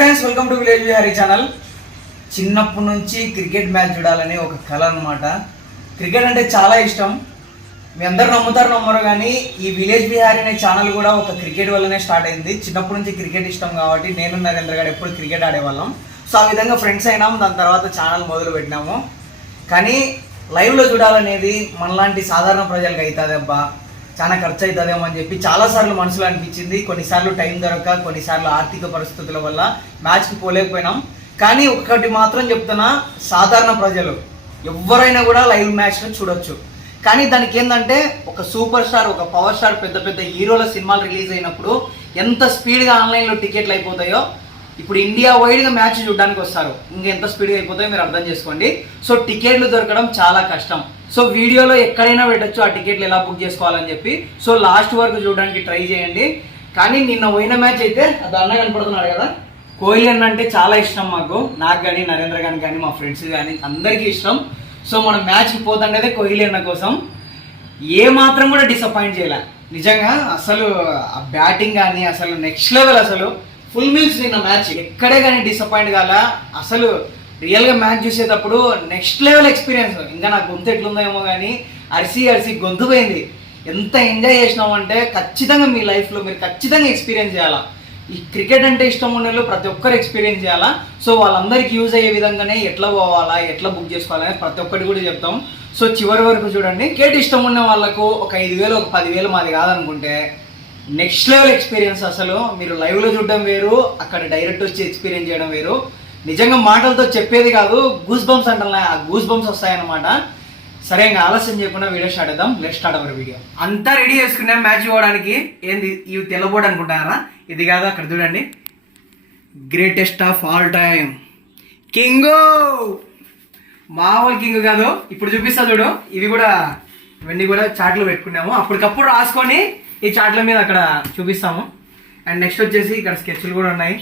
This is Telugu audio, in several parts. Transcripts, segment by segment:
Friends, welcome to village Vihari channel. చిన్నప్పటి నుంచి క్రికెట్ మ్యాచ్ చూడాలని ఒక కళ అనమాట. క్రికెట్ అంటే చాలా ఇష్టం. మీ అందరు నమ్ముతారు నమ్మరు కానీ ఈ విలేజ్ విహారీ అనే ఛానల్ కూడా ఒక క్రికెట్ వల్లనే స్టార్ట్ అయింది. చిన్నప్పటి నుంచి క్రికెట్ ఇష్టం కాబట్టి నేను నరేంద్ర గారు ఎప్పుడు క్రికెట్ ఆడేవాళ్ళం. సో ఆ విధంగా ఫ్రెండ్స్ అయినాం. దాని తర్వాత ఛానల్ మొదలు పెట్టినాము. కానీ లైవ్లో చూడాలనేది మనలాంటి సాధారణ ప్రజలకు అవుతుంది అబ్బా, చాలా ఖర్చు అవుతుందేమో అని చెప్పి చాలాసార్లు మనసులో అనిపించింది. కొన్నిసార్లు టైం దొరక, కొన్నిసార్లు ఆర్థిక పరిస్థితుల వల్ల మ్యాచ్కి పోలేకపోయినాం. కానీ ఒక్కటి మాత్రం చెప్తున్నా, సాధారణ ప్రజలు ఎవరైనా కూడా లైవ్ మ్యాచ్లో చూడొచ్చు. కానీ దానికి ఏంటంటే ఒక సూపర్ స్టార్, ఒక పవర్ స్టార్, పెద్ద పెద్ద హీరోల సినిమాలు రిలీజ్ అయినప్పుడు ఎంత స్పీడ్గా ఆన్లైన్లో టికెట్లు అయిపోతాయో, ఇప్పుడు ఇండియా వైడ్గా మ్యాచ్ చూడడానికి వస్తారు, ఇంకెంత స్పీడ్గా అయిపోతాయో మీరు అర్థం చేసుకోండి. సో టికెట్లు దొరకడం చాలా కష్టం. సో వీడియోలో ఎక్కడైనా పెట్టచ్చు ఆ టికెట్లు ఎలా బుక్ చేసుకోవాలని చెప్పి. సో లాస్ట్ వరకు చూడడానికి ట్రై చేయండి. కానీ నిన్న పోయిన మ్యాచ్ అయితే అది అన్న కనపడుతున్నాడు కదా, కోహ్లీ అన్న అంటే చాలా ఇష్టం మాకు, నాకు కానీ నరేంద్ర గారికి కానీ మా ఫ్రెండ్స్ కానీ అందరికీ ఇష్టం. సో మనం మ్యాచ్కి పోతుండేదే కోహ్లీ అన్న కోసం. ఏ మాత్రం కూడా డిసప్పాయింట్ చేయలే నిజంగా. అసలు ఆ బ్యాటింగ్ కానీ అసలు నెక్స్ట్ లెవెల్, అసలు ఫుల్ మీల్స్ నిన్న మ్యాచ్ ఎక్కడే కానీ డిసప్పాయింట్ కాల. అసలు రియల్గా మ్యాచ్ చూసేటప్పుడు నెక్స్ట్ లెవెల్ ఎక్స్పీరియన్స్. ఇంకా నాకు గొంతు ఎట్లుందో ఏమో కానీ అరిసి అరిసి గొంతు పోయింది. ఎంత ఎంజాయ్ చేసినామంటే ఖచ్చితంగా మీ లైఫ్లో మీరు ఖచ్చితంగా ఎక్స్పీరియన్స్ చేయాలా. ఈ క్రికెట్ అంటే ఇష్టం ఉన్న ప్రతి ఒక్కరు ఎక్స్పీరియన్స్ చేయాలా. సో వాళ్ళందరికీ యూజ్ అయ్యే విధంగానే ఎట్లా పోవాలా, ఎట్లా బుక్ చేసుకోవాలని ప్రతి ఒక్కటి కూడా చెప్తాం. సో చివరి వరకు చూడండి. క్రికెట్ ఇష్టం ఉన్న వాళ్ళకు ఒక 5,000 ఒక 10,000 మాది కాదనుకుంటే నెక్స్ట్ లెవెల్ ఎక్స్పీరియన్స్. అసలు మీరు లైవ్లో చూడడం వేరు, అక్కడ డైరెక్ట్ వచ్చి ఎక్స్పీరియన్స్ చేయడం వేరు. నిజంగా మాటలతో చెప్పేది కాదు, గూస్ బంప్స్ అంటున్నా, ఆ గూస్ బంప్స్ వస్తాయన్నమాట. సరే, ఇంకా ఆలస్యం చేయకుండా వీడియో స్టార్ట్ చేద్దాం. Let's start our video. అంతా రెడీ చేసుకున్నాం మ్యాచ్ పోవడానికి. ఏంది ఇవి తెల్లబోర్డు అనుకుంటారా? ఇది కాదు, అక్కడ చూడండి, greatest of all time king. మామూలు కింగ్ కాదు, ఇప్పుడు చూపిస్తా చూడు. ఇవి కూడా, ఇవన్నీ కూడా చాట్లు పెట్టుకున్నాము. అప్పటికప్పుడు రాసుకొని ఈ చాట్ల మీద అక్కడ చూపిస్తాము. అండ్ నెక్స్ట్ వచ్చేసి ఇక్కడ స్కెచ్లు కూడా ఉన్నాయి.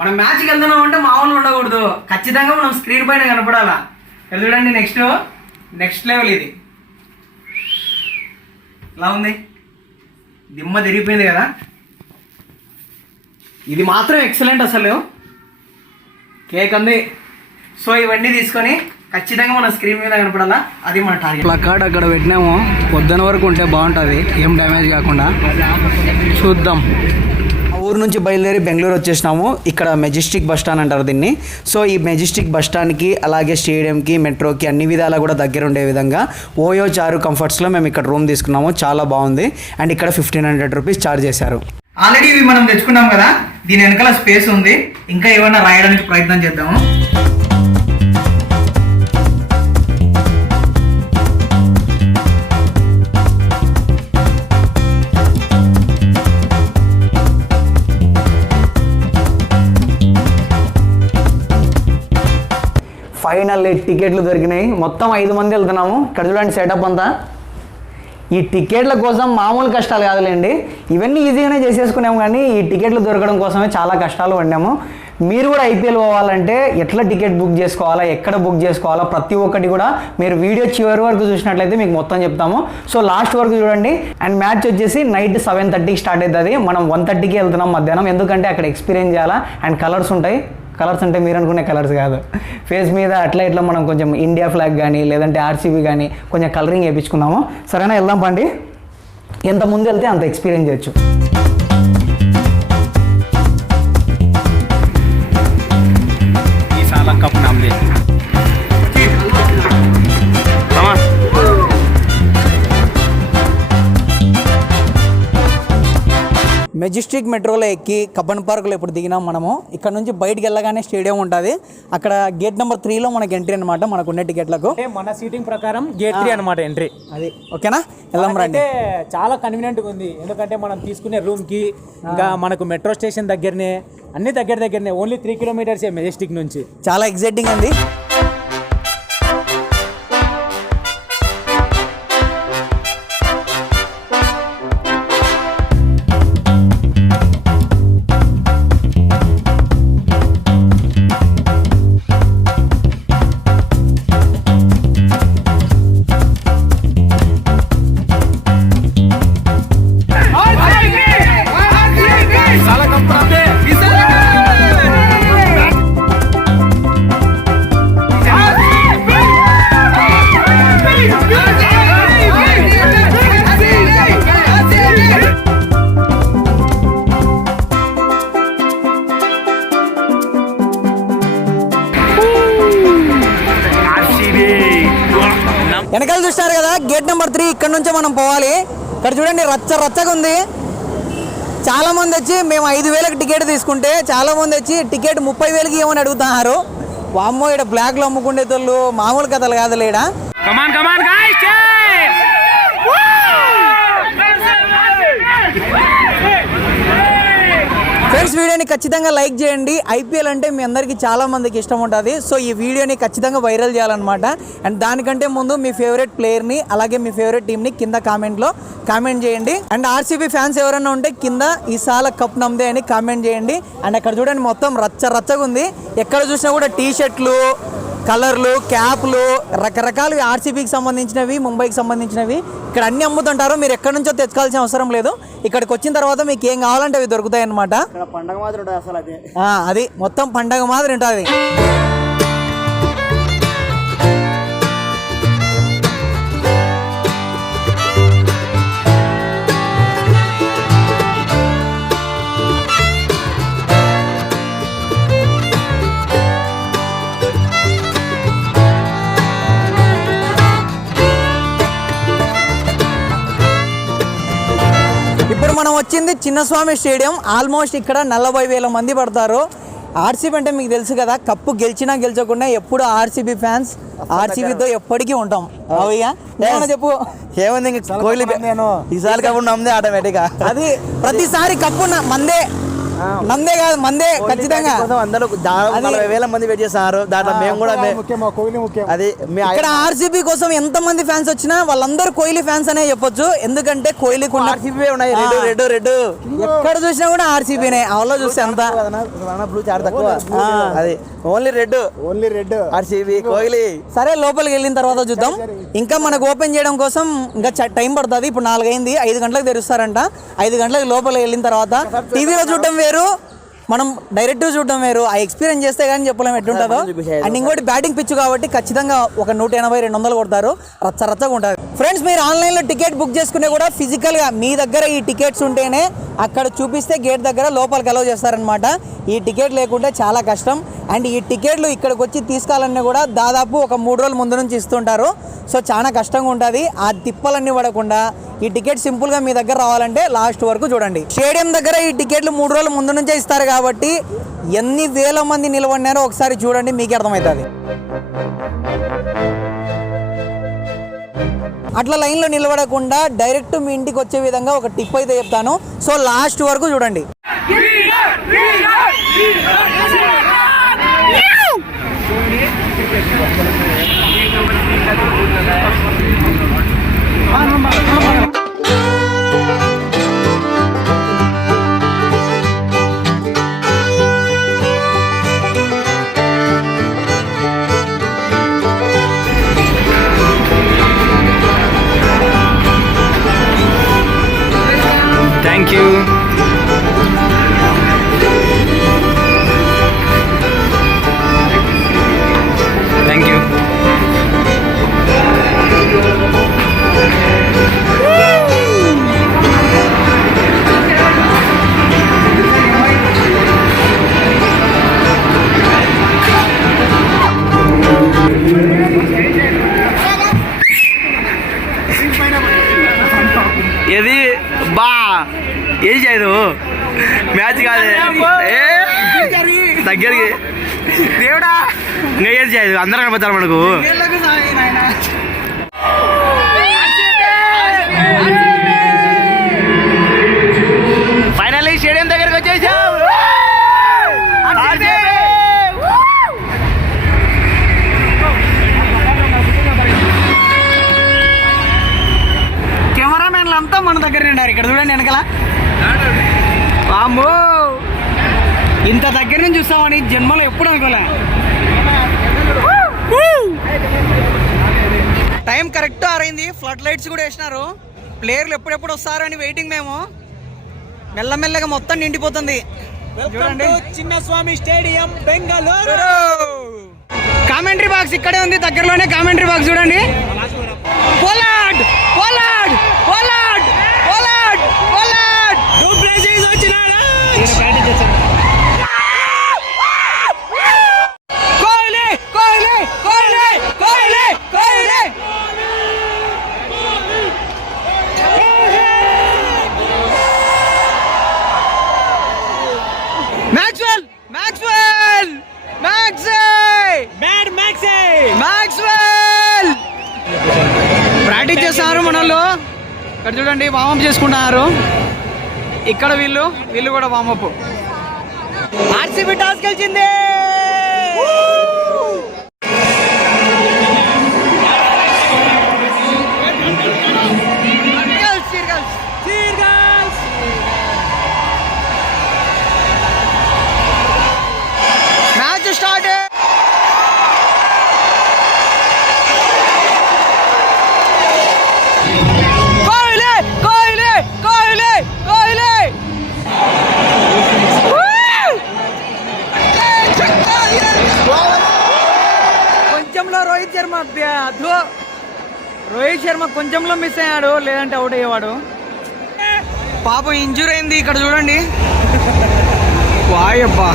మనం మ్యాచ్కి వెళ్తున్నాం అంటే మామూలు ఉండకూడదు, ఖచ్చితంగా మనం స్క్రీన్ పైన కనపడాలా. ఇక్కడ చూడండి, నెక్స్ట్ లెవెల్. ఇది ఇలా ఉంది, దిమ్మ తిరిగిపోయింది కదా. ఇది మాత్రం ఎక్సలెంట్, అసలు కేక్ ఉంది. సో ఇవన్నీ తీసుకొని ఖచ్చితంగా మన స్క్రీన్ మీద కనపడాలా, అది మన టార్గెట్. ప్లకార్డ్ అక్కడ పెట్టినాము, పొద్దున వరకు ఉంటే బాగుంటుంది, ఏం డ్యామేజ్ కాకుండా. చూద్దాం. ఊరు నుంచి బయలుదేరి బెంగళూరు వచ్చేసినాము. ఇక్కడ మెజెస్టిక్ బస్ స్టాండ్ అంటారు దీన్ని. సో ఈ మెజెస్టిక్ బస్ స్టాండ్కి, అలాగే స్టేడియంకి, మెట్రోకి అన్ని విధాలా కూడా దగ్గర ఉండే విధంగా ఓయో చారు కంఫర్ట్స్లో మేము ఇక్కడ రూమ్ తీసుకున్నాము. చాలా బాగుంది. అండ్ ఇక్కడ 1,500 రూపీస్ ఛార్జ్ చేశారు. ఆల్రెడీ ఇవి మనం తెచ్చుకున్నాం కదా, దీని వెనకాల స్పేస్ ఉంది. ఇంకా ఏమైనా రాయడానికి ప్రయత్నం చేద్దాము. ఫైనల్ టికెట్లు దొరికినాయి. మొత్తం 5 మంది వెళ్తున్నాము. ఇక్కడ చూడండి సెటప్ అంతా. ఈ టికెట్ల కోసం మామూలు కష్టాలు కాదులేండి, ఇవన్నీ ఈజీగానే చేసేసుకున్నాము. కానీ ఈ టికెట్లు దొరకడం కోసమే చాలా కష్టాలు పడినాము. మీరు కూడా ఐపీఎల్ పోవాలంటే ఎట్లా టికెట్ బుక్ చేసుకోవాలా, ఎక్కడ బుక్ చేసుకోవాలా, ప్రతి ఒక్కటి కూడా మీరు వీడియో చివరి వరకు చూసినట్లయితే మీకు మొత్తం చెప్తాము. సో లాస్ట్ వరకు చూడండి. అండ్ మ్యాచ్ వచ్చేసి నైట్ 7:30కి స్టార్ట్ అవుతుంది. మనం 1:30కి వెళ్తున్నాం మధ్యాహ్నం, ఎందుకంటే అక్కడ ఎక్స్పీరియన్స్ చేయాలా. అండ్ కలర్స్ ఉంటాయి. కలర్స్ అంటే మీరు అనుకునే కలర్స్ కాదు, ఫేస్ మీద అట్లా ఇట్లా మనం కొంచెం ఇండియా ఫ్లాగ్ కానీ లేదంటే ఆర్సీబీ కానీ కొంచెం కలరింగ్ వేయించుకున్నాము. సరేనా, వెళ్దాం పండి. ఎంత ముందు వెళ్తే అంత ఎక్స్పీరియన్స్ చేయొచ్చు. మెజెస్టిక్ మెట్రోలో ఎక్కి కబ్బన్ పార్క్లో ఇప్పుడు దిగినాం మనము. ఇక్కడ నుంచి బయటికి వెళ్ళగానే స్టేడియం ఉంటుంది. అక్కడ గేట్ నెంబర్ 3లో మనకి ఎంట్రీ అనమాట, మనకు ఉండే టికెట్లకు. మన సీటింగ్ ప్రకారం గేట్ 3 అనమాట ఎంట్రీ. అది ఓకేనా, వెళ్దాం రండి. చాలా కన్వీనియంట్గా ఉంది, ఎందుకంటే మనం తీసుకునే రూమ్కి ఇంకా మనకు మెట్రో స్టేషన్ దగ్గరనే, అన్ని దగ్గరనే. ఓన్లీ 3 కిలోమీటర్స్ మెజెస్టిక్ నుంచి. చాలా ఎగ్జైటింగ్ అండి. వెనకాల చూస్తారు కదా గేట్ నెంబర్ 3 ఇక్కడ నుంచే మనం పోవాలి. ఇక్కడ చూడండి రచ్చగా ఉంది. చాలా మంది వచ్చి మేము 5,000కి టికెట్ తీసుకుంటే చాలా మంది వచ్చి టికెట్ 30,000కి ఇవ్వమని అడుగుతున్నారు. వామ్మో ఇక్కడ బ్లాక్లో అమ్ముకునే తోళ్ళు మామూలు కథలు కాదు లేడా. ఫ్రెండ్స్ వీడియోని ఖచ్చితంగా లైక్ చేయండి. ఐపీఎల్ అంటే మీ అందరికీ చాలా మందికి ఇష్టం ఉంటుంది. సో ఈ వీడియోని ఖచ్చితంగా వైరల్ చేయాలన్నమాట. అండ్ దానికంటే ముందు మీ ఫేవరెట్ ప్లేయర్ని అలాగే మీ ఫేవరెట్ టీంని కింద కామెంట్లో కామెంట్ చేయండి. అండ్ ఆర్సీబీ ఫ్యాన్స్ ఎవరైనా ఉంటే కింద ఈసాల కప్ నమ్మదే అని కామెంట్ చేయండి. అండ్ అక్కడ చూడండి మొత్తం రచ్చగా ఉంది. ఎక్కడ చూసినా కూడా టీ షర్ట్లు, కలర్లు, క్యాప్లు, రకరకాలు ఆర్సీబీకి సంబంధించినవి, ముంబైకి సంబంధించినవి ఇక్కడ అన్ని అమ్ముతుంటారు. మీరు ఎక్కడి నుంచో తెచ్చుకోవాల్సిన అవసరం లేదు. ఇక్కడికి వచ్చిన తర్వాత మీకు ఏం కావాలంటే అవి దొరుకుతాయి అన్నమాట. పండగ మాదిరి ఉంటుంది అసలు అది మొత్తం పండగ మాదిరి ఉంటుంది. ఇప్పుడు మనం వచ్చింది చిన్నస్వామి స్టేడియం. ఆల్మోస్ట్ ఇక్కడ 40,000 మంది పడతారు. ఆర్సీబీ అంటే మీకు తెలుసు కదా, కప్పు గెలిచినా గెలిచకుండా ఎప్పుడు ఆర్సీబీ ఫ్యాన్స్ ఆర్సీబీతో ఎప్పటికీ ఉంటాం. ఏమన్నా చెప్పు. ఏముంది కోహ్లీ ఈసారి కప్పు నమ్మదే ఆటోమేటిక్గా. అది ప్రతిసారి కప్పు నమ్దే కాదు మందే ఖచ్చితంగా. అందరూ 40,000 మంది వెయిట్ చేస్తున్నారు. దాంట్లో మేము కూడా అది ఇక్కడ ఆర్సీబీ కోసం ఎంత మంది ఫ్యాన్స్ వచ్చినా వాళ్ళందరూ కోహ్లీ ఫ్యాన్స్ అనే చెప్పొచ్చు. ఎందుకంటే కోహ్లీ ఆర్సీబీ ఉన్నాయి. రెడ్ ఎక్కడ చూసినా కూడా ఆర్సీబీనే. అవలో చూస్తే ఎంత బ్లూ చాలా తక్కువ. అది ఓన్లీ రెడ్ ఆర్సీబీ కోహ్లీ. సరే లోపలికి వెళ్ళిన తర్వాత చూద్దాం. ఇంకా మనకు ఓపెన్ చేయడం కోసం ఇంకా టైం పడుతుంది. ఇప్పుడు 4 అయింది, 5 గంటలకు తెరుస్తారంట. 5 గంటలకు లోపలికి వెళ్ళిన తర్వాత టీవీలో చూడటం వేరు, మనం డైరెక్ట్ చూడడం వేరు. ఆ ఎక్స్పీరియన్స్ చేస్తే కానీ చెప్పలేము ఎట్లుంటుందో. అండ్ ఇంకోటి బ్యాటింగ్ పిచ్ కాబట్టి ఖచ్చితంగా ఒక 180-200 కొడతారు. రచ్చగా ఉంటుంది. ఫ్రెండ్స్ మీరు ఆన్లైన్లో టికెట్ బుక్ చేసుకునే కూడా ఫిజికల్గా మీ దగ్గర ఈ టికెట్స్ ఉంటేనే అక్కడ చూపిస్తే గేట్ దగ్గర లోపలికి అలౌ చేస్తారనమాట. ఈ టికెట్ లేకుంటే చాలా కష్టం. అండ్ ఈ టికెట్లు ఇక్కడికి వచ్చి తీసుకోవాలన్నా కూడా దాదాపు ఒక 3 రోజుల ముందు నుంచి ఇస్తుంటారు. సో చాలా కష్టంగా ఉంటుంది. ఆ తిప్పలన్నీ పడకుండా ఈ టికెట్ సింపుల్గా మీ దగ్గర రావాలంటే లాస్ట్ వరకు చూడండి. స్టేడియం దగ్గర ఈ టికెట్లు 3 రోజుల ముందు నుంచే ఇస్తారు కాబట్టి ఎన్ని వేల మంది నిలబడినారో ఒకసారి చూడండి, మీకే అర్థమవుతుంది. అట్లా లైన్లో నిలబడకుండా డైరెక్ట్ మీ ఇంటికి వచ్చే విధంగా ఒక టిప్ అయితే చెప్తాను. సో లాస్ట్ వరకు చూడండి. Thank you. Thank you. ఏది బా ఏది చేయదు మ్యాచ్ కాదు దగ్గరికి దేవుడా ఇంకా ఏది చేయదు. అందరూ కనపడతారు మనకు. ఫైనల్లీ స్టేడియం దగ్గరకు వచ్చేసాం. కెమెరామెన్లు అంతా మన దగ్గర ఉన్నారు. ఇక్కడ చూడండి వెనకాల. వామ్మో ఇంత దగ్గర నుంచి చూస్తామని జన్మలో ఎప్పుడు అనుకోలే. టైం కరెక్ట్ అరైంది. ఫ్లడ్ లైట్స్ కూడా వేసినారు. ప్లేయర్లు ఎప్పుడెప్పుడు వస్తారని వెయిటింగ్. మేము మెల్లమెల్లగా మొత్తం నిండిపోతుంది. చూడండి Chinnaswamy stadium Bengaluru. Commentary box ఇక్కడే ఉంది దగ్గరలోనే. కామెంటరీ బాక్స్ చూడండి. Pollard Pollard Pollard Pollard Pollard du Plessis వచ్చినాడు. కోహ్లీ కోహ్లీ కోహ్లీ కోహ్లీ కోహ్లీ చేస్తున్నారు మనోళ్ళు. ఇక్కడ చూడండి వామప్ చేసుకుంటున్నారు. ఇక్కడ వీళ్ళు కూడా వామప్. ఆర్సీబీ టాస్ గెలిచింది. Match start. కొంచెంలో రోహిత్ శర్మ కొంచెంలో మిస్ అయ్యాడు, లేదంటే అవుట్ అయ్యేవాడు. పాపం ఇంజూరీ అయింది. ఇక్కడ చూడండి. వాయబ్బా.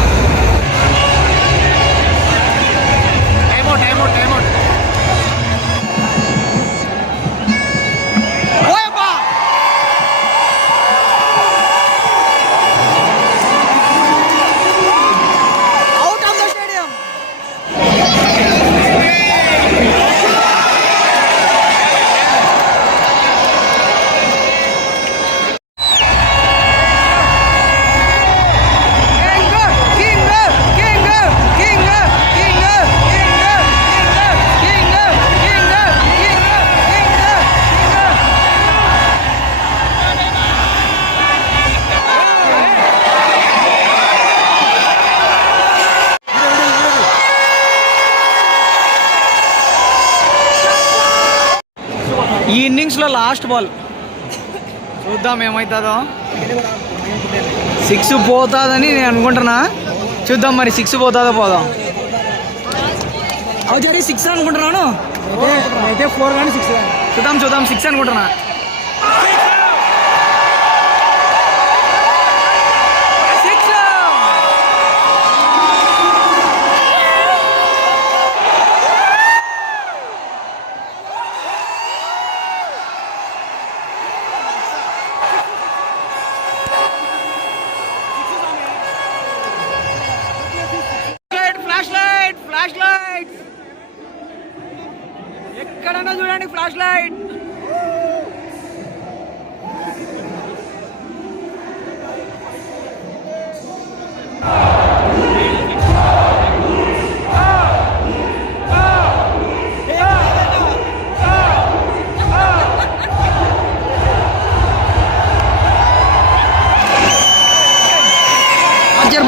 ఈ ఇన్నింగ్స్లో లాస్ట్ బాల్ చూద్దాం ఏమవుతుందో. 6 పోతుందని నేను అనుకుంటున్నా. చూద్దాం మరి 6 పోతుందో పోదాం. అవుజరీ 6 అనుకుంటున్నాను. అయితే 4 కానీ 6 కానీ చూద్దాం 6 అనుకుంటున్నా. ఫ్లాష్ లైట్ ఎక్కడన్నా చూడండి. Flash light.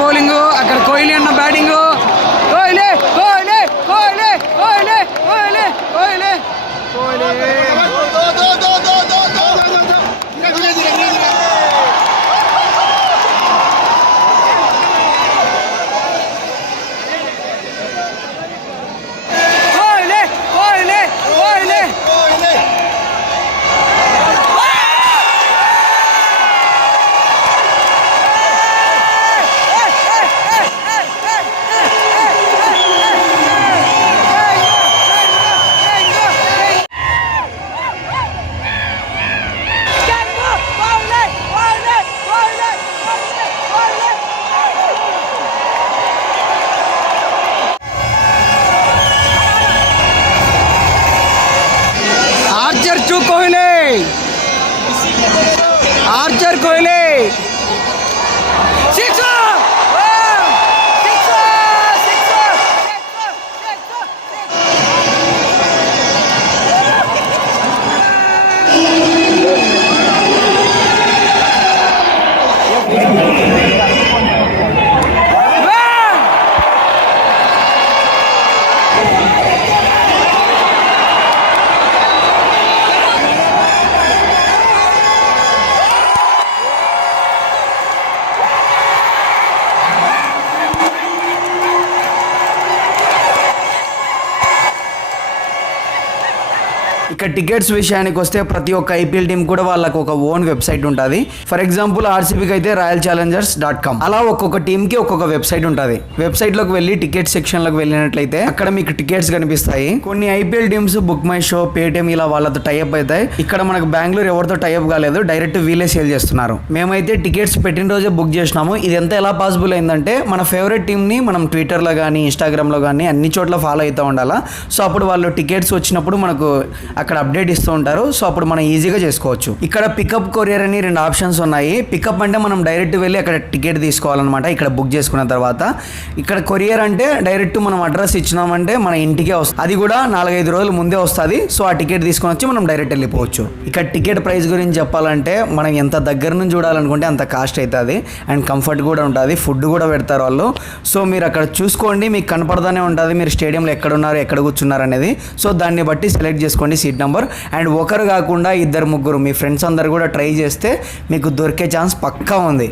బౌలింగ్, అక్కడ కోహ్లీ అన్న బ్యాటింగ్. ఆర్చర్ కోహ్లీ 6. ఇక టికెట్స్ విషయానికి వస్తే ప్రతి ఒక్క ఐపీఎల్ టీం కూడా వాళ్ళకు ఒక ఓన్ వెబ్సైట్ ఉంటుంది. ఫర్ ఎగ్జాంపుల్ ఆర్సీబీకి అయితే RoyalChallengers.com. అలా ఒక్కొక్క టీమ్ కి ఒక్కొక్క వెబ్సైట్ ఉంటుంది. వెబ్సైట్ లోకి వెళ్ళి టికెట్ సెక్షన్ లోకి వెళ్ళినట్లయితే అక్కడ మీకు టికెట్స్ కనిపిస్తాయి. కొన్ని IPL teams book my show, Paytm ఇలా వాళ్ళతో టైఅప్ అవుతాయి. ఇక్కడ మనకు బెంగళూరు ఎవరితో టైఅప్ కాలేదు, డైరెక్ట్ వీలే సేల్ చేస్తున్నారు. మేమైతే టికెట్స్ పెట్టిన రోజే బుక్ చేసినాము. ఇది ఎంత ఎలా పాసిబుల్ అయిందంటే మన ఫేవరెట్ టీమ్ ని మనం ట్విట్టర్ లో కానీ ఇన్స్టాగ్రామ్ లో కానీ అన్ని చోట్ల ఫాలో అవుతూ ఉండాలా. సో అప్పుడు వాళ్ళు టికెట్స్ వచ్చినప్పుడు మనకు అక్కడ అక్కడ అప్డేట్ ఇస్తూ ఉంటారు. సో అప్పుడు మనం ఈజీగా చేసుకోవచ్చు. ఇక్కడ పికప్ కొరియర్ అని 2 ఆప్షన్స్ ఉన్నాయి. పికప్ అంటే మనం డైరెక్ట్ వెళ్ళి అక్కడ టికెట్ తీసుకోవాలన్నమాట ఇక్కడ బుక్ చేసుకున్న తర్వాత. ఇక్కడ కొరియర్ అంటే డైరెక్ట్ మనం అడ్రస్ ఇచ్చినామంటే మన ఇంటికే వస్తుంది. అది కూడా 4-5 రోజుల ముందే వస్తుంది. సో ఆ టికెట్ తీసుకొని వచ్చి మనం డైరెక్ట్ వెళ్ళిపోవచ్చు. ఇక్కడ టికెట్ ప్రైస్ గురించి చెప్పాలంటే మనం ఎంత దగ్గర నుంచి చూడాలనుకుంటే అంత కాస్ట్ అవుతుంది. అండ్ కంఫర్ట్ కూడా ఉంటుంది, ఫుడ్ కూడా పెడతారు వాళ్ళు. సో మీరు అక్కడ చూసుకోండి, మీకు కనపడతానే ఉంటుంది మీరు స్టేడియంలో ఎక్కడ ఉన్నారు, ఎక్కడ కూర్చున్నారు అనేది. సో దాన్ని బట్టి సెలెక్ట్ చేసుకోండి సీట్ నెంబర్. అండ్ ఒకరు కాకుండా 2-3 మీ ఫ్రెండ్స్ అందరు కూడా ట్రై చేస్తే మీకు దొరికే ఛాన్స్ పక్కా ఉంది.